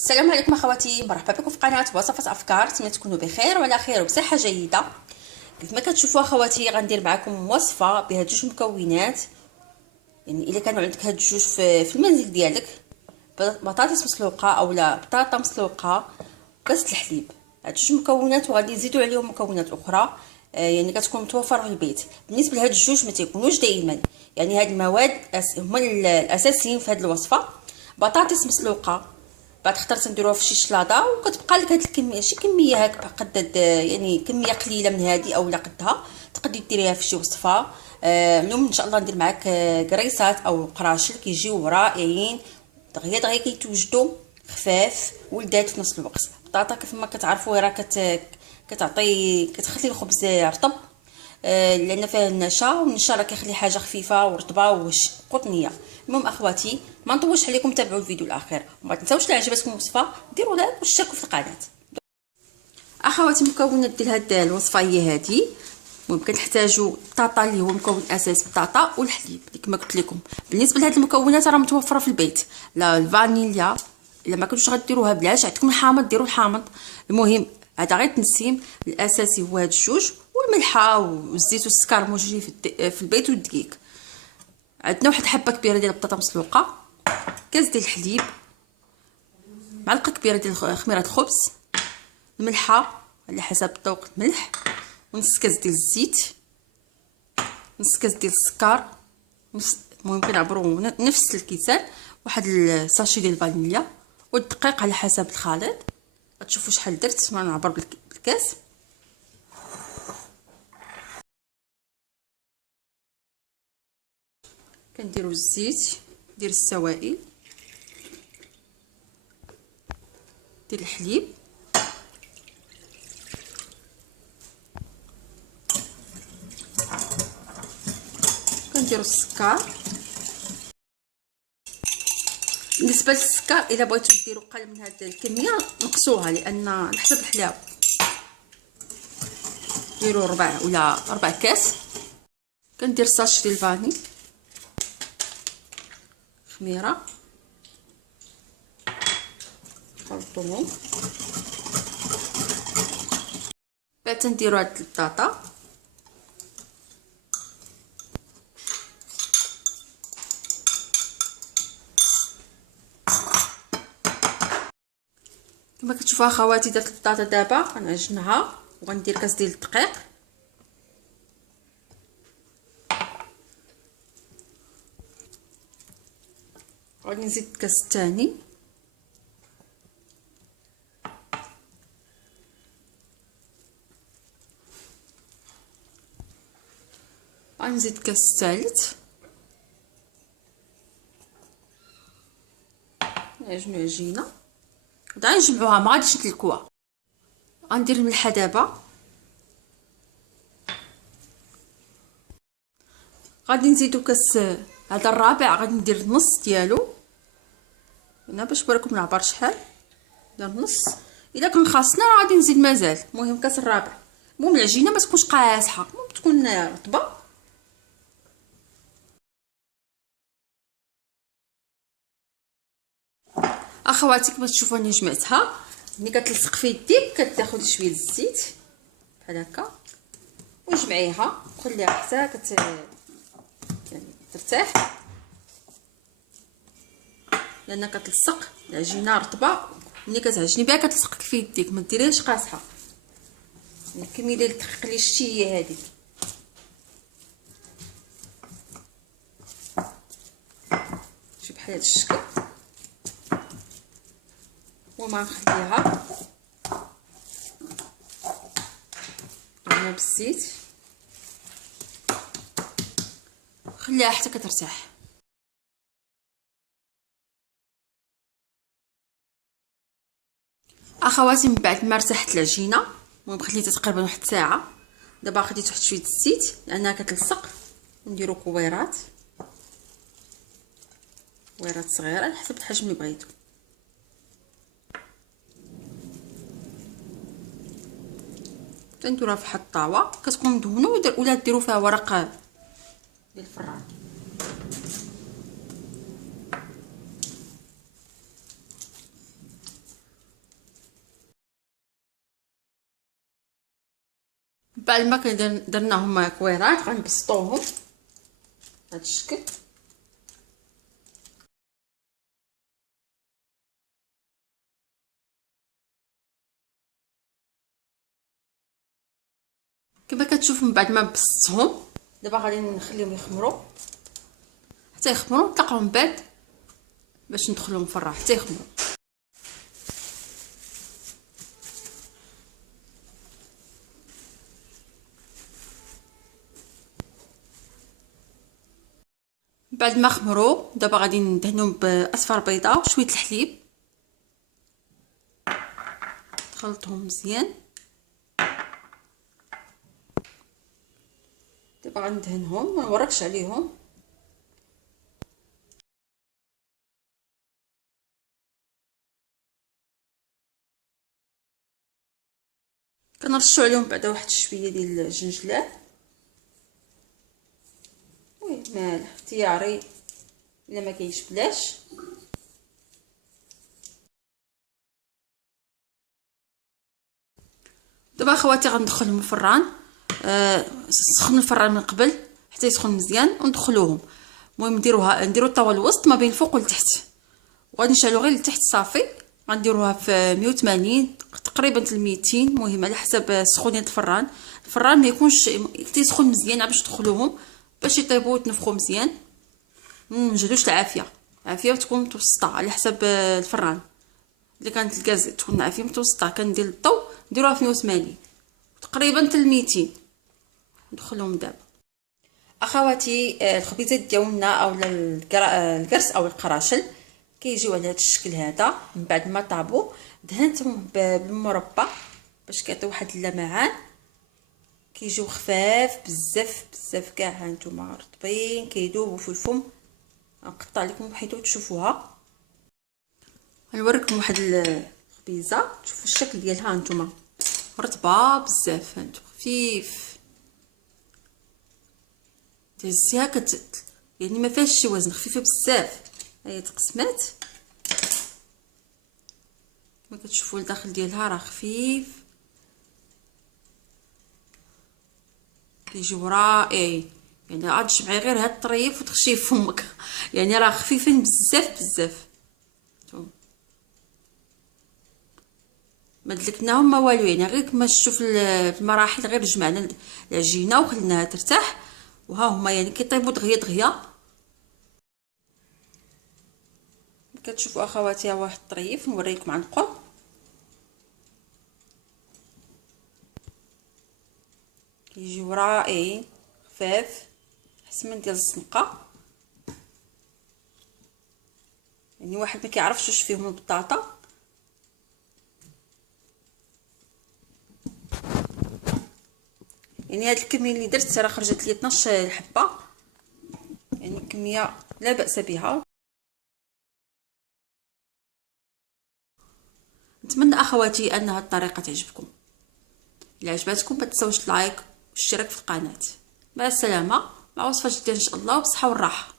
السلام عليكم اخواتي، مرحبا بكم في قناه وصفات افكار. نتمنى تكونوا بخير وعلى خير وبصحه جيده. كما كتشوفوا اخواتي غندير معكم وصفه بها جوج مكونات. يعني الا كانوا عندك هاد الجوج في المنزل ديالك، بطاطس مسلوقه اولا بطاطا مسلوقه كاس الحليب، هاد جوج مكونات وغادي نزيدوا عليهم مكونات اخرى. يعني كتكون متوفره في البيت. بالنسبه لهاد الجوج ما تيكونوش دائما، يعني هاد المواد هما الاساسيين في هاد الوصفه. بطاطس مسلوقه بعد اخترت نديروها في شي شلاضه، وكتبقى لك هاد الكميه، شي كميه هكا قد يعني كميه قليله من هذه اولا قدها تقدري ديريها في شي وصفه. اليوم ان شاء الله ندير معاك كريسات او قراشل كيجيو رائعين، دغيا دغيا كيتوجدوا خفاف ولذاذ في نفس الوقت. البطاطا كيف ما كتعرفوا راه كتخلي الخبز رطب، لان فيها النشا، والنشا راه كيخلي حاجه خفيفه ورطبه وقطنيه. المهم اخواتي ما نطولش عليكم، تابعوا الفيديو الاخير وما تنساوش الا عجبتكم الوصفه ديروا لايك واشتركوا في القناه. اخواتي مكونات ديال هاد الوصفه هي هذه. ممكن تحتاجوا البطاطا اللي هو مكون اساسي، البطاطا والحليب اللي كما قلت لكم. بالنسبه لهاد المكونات راه متوفره في البيت. لا الفانيليا الا ما كنتوش غديروها بلاش، عندكم الحامض ديروا الحامض. المهم هذا غير تنسيم، الاساسي هو هاد الجوج، والملحه والزيت والسكر موجودين في البيت، والدقيق. عندنا واحد حبه كبيره ديال البطاطا مسلوقه، كاس ديال الحليب، معلقه كبيره ديال خميره الخبز، الملحه على حسب الذوق الملح، ونص كاس ديال الزيت، نص كاس ديال السكر، المهم كنعبروا نفس الكيسان، واحد الساشي ديال الفانيليا، والدقيق على حسب الخليط. غتشوفوا شحال درت، ما نعبر بالكاس. كنديروا الزيت ديال السوائل ديال الحليب، كنديروا السكر. بالنسبه للسكر الا بغيتو ديروا قل من هذه الكميه نقصوها، لان على حسب الحلاوه ديروا ربع كاس. كندير ساشي ديال الفاني، خميره، خلطوهم. بعد تنديروا هاد البطاطا، كما كتشوفوا اخواتي درت البطاطا. دابا غنعجنها وغندير كاس ديال الدقيق، غادي نزيد الكاس الثاني، غنزيد الكاس الثالث. نعجنو عجينه، غادي نجمعوها، ما غاديش نتلكوها. غندير الملحه دابا، غادي نزيدو كاس هذا الرابع، غادي ندير النص ديالو هنا باش نوريكم العبار شحال دار النص. الا كان خاصنا راه غادي نزيد مازال. المهم كاس الرابع. المهم العجينه ما تكونش قاصحه، المهم تكون رطبه. اخواتي كما تشوفوا راني جمعتها. ملي كتلصق في يديك كتاخذ شويه الزيت بحال هكا وجمعيها وخليها حتى يعني ترتاح، لان كتلصق العجينه رطبه. ملي كتعجني بها كتلصق في يديك، ما ديريهاش قاصحه. الكميه ديال الدقيق اللي شتي هي هذه. شوف بحال هذا الشكل، وما نخليها هنا بالزيت، خليها حتى كترتاح. اخواتي من بعد ما ارتاحت العجينه، المهم خليتها تقريبا واحد ساعه. دابا خديت واحد شويه الزيت لانها كتلصق، نديرو كويرات صغيره على حسب الحجم اللي بغيتو. تنديروها في واحد الطاوه كتكون مدهونه، ولا ديروا فيها ورق ديال الفران. بعد ما درناهم كويرات غنبسطوهم بهذا الشكل. كما كتشوفوا من بعد ما بسطتهم دابا غادي نخليهم يخمروا حتى يخمروا، نطلقهم من بعد باش ندخلهم في الفران حتى يخمروا. بعد ما خمروا دابا غادي ندهنهم باصفر بيضه وشويه الحليب، نخلطهم مزيان. دابا غندهنهم ما نوركش عليهم. كنرشوا عليهم بعدا واحد شويه ديال الجنجلان والملح اختياري الا ما كاينش بلاش. دابا اخواتي غندخلهم الفران. سخن الفران من قبل حتى يسخن مزيان وندخلوهم. المهم نديرو الطاوه الوسط ما بين الفوق والتحت، وغادي نشعلو غير لتحت صافي. غنديروها في 180 تقريبا 200، المهم على حسب سخونيه الفران. الفران ما يكونش تيسخن مزيان باش تدخلوهم باش يطيبوا ويتنفخوا مزيان. منجهدوش العافيه تكون متوسطه على حسب الفران. الا كانت الغاز تكون عافيه متوسطه كندير الضو نديروها في 180 تقريبا 200. ندخلهم دابا اخواتي. الخبيزات ديالنا او الكرس او القراشل كيجيو على هذا الشكل هذا. من بعد ما طابوا دهنتهم بالمربى باش كيعطيو واحد اللمعان. كيجيو خفاف بزاف بزاف كاع، ها نتوما رطبين كيذوبوا في الفم. نقطع لكم حيتو تشوفوها. غنوريكم واحد الخبيزه تشوفوا الشكل ديالها. نتوما رطبه بزاف، هانتو خفيف تهزيها يعني ما فيهاش شي وزن، خفيفه بزاف. هي تقسمات كما كتشوفوا الداخل ديالها راه خفيف، كيجيو رائعين. يعني عاد تجمعي غير هاد الطريف وتخشيه في فمك يعني راه خفيفين بزاف بزاف. ما دلكناهم ما والو، يعني غير كما شفتوا في المراحل غير جمعنا العجينه وخليناها ترتاح وها هما يعني كيطيبوا دغيا دغيا. كتشوفوا اخواتي واحد الطريف نوريكم عن قرب. كيجيو رائعين خفاف احسن من ديال الزنقه. يعني واحد ما كيعرفش واش فيهم البطاطا. يعني هاد الكميه اللي درت راه خرجت لي 12 حبه، يعني كميه لا باس بها. نتمنى اخواتي ان هاد الطريقه تعجبكم. الا عجبتكم ما تنساوش اللايك والاشتراك في القناه. مع السلامه مع وصفه جديده ان شاء الله وبصحه والراحه.